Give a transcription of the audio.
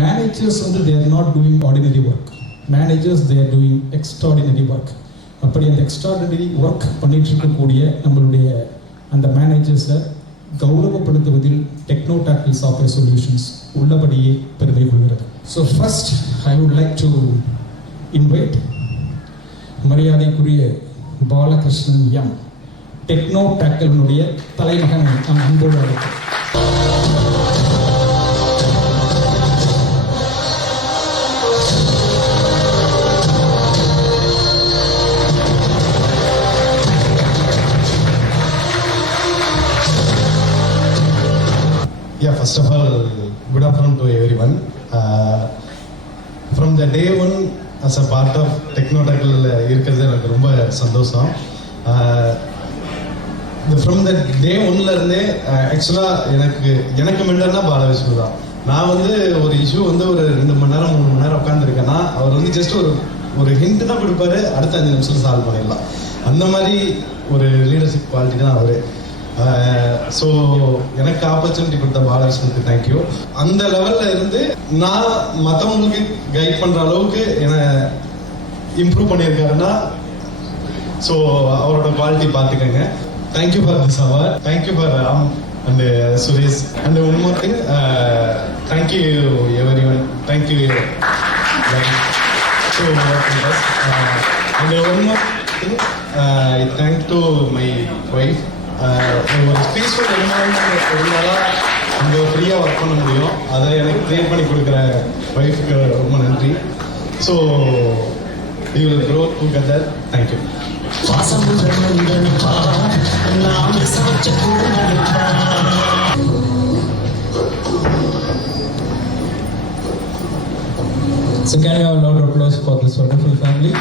Managers வந்து they are not doing ordinary work. Managers they are doing extraordinary work. அப்படி அந்த extraordinary work பண்ணிட்டு இருக்கக்கூடிய நம்மளுடைய அந்த மேனேஜர்ஸை கௌரவப்படுத்துவதில் டெக்னோ டாக்கிள் சாஃப்ட்வேர் சொல்யூஷன்ஸ் உள்ளபடியே பெருமை கொள்கிறது. So first I would like to invite மரியாதைக்குரிய பாலகிருஷ்ணன் எம், டெக்னோ டாக்கிளினுடைய தலைமகன் நம் அன்போடு அழைக்கிறேன். Yeah, first of all, good afternoon to everyone. From the day one, as a part of Technotackle, இருக்கிறது எனக்கு ரொம்ப சந்தோஷம். From the day ஒன்ல இருந்தே ஆக்சுவலாக எனக்கு மென்டர்னா பாலவிஷ்ணு தான். நான் வந்து ஒரு இஷ்யூ வந்து ஒரு 2 மணி நேரம் 3 மணி நேரம் உட்காந்துருக்கேன்னா அவர் வந்து ஜஸ்ட் ஒரு ஹிண்ட் தான் கொடுப்பாரு, அடுத்த 5 நிமிஷம் சால்வ் பண்ணிடலாம். அந்த மாதிரி ஒரு லீடர்ஷிப் குவாலிட்டி தான் அவர். ஸோ எனக்கு ஆப்பர்ச்சுனிட்டி கொடுத்த பாலகிருஷ்ணனுக்கு தேங்க்யூ. அந்த லெவலில் இருந்து நான் மற்றவங்களுக்கு கைட் பண்ணுற அளவுக்கு என்னை இம்ப்ரூவ் பண்ணியிருக்காருன்னா ஸோ அவரோட குவாலிட்டி பார்த்துக்கோங்க. Thank you for this award. Thank you for Ram and Suresh. And one more thing, thank you every one. Thank you. So and one more thing, I thank to my wife. ஒரு பீஸ்ஃபுல் என்வரான்மெண்ட் இருந்தாலும் அங்கே ஃப்ரீயாக ஒர்க் பண்ண முடியும். அதை எனக்கு க்ரியேட் பண்ணி கொடுக்குற ஒய்ஃப்க்கு ரொம்ப நன்றி. So you will grow together. Thank you. So can you have a loud applause for this wonderful family?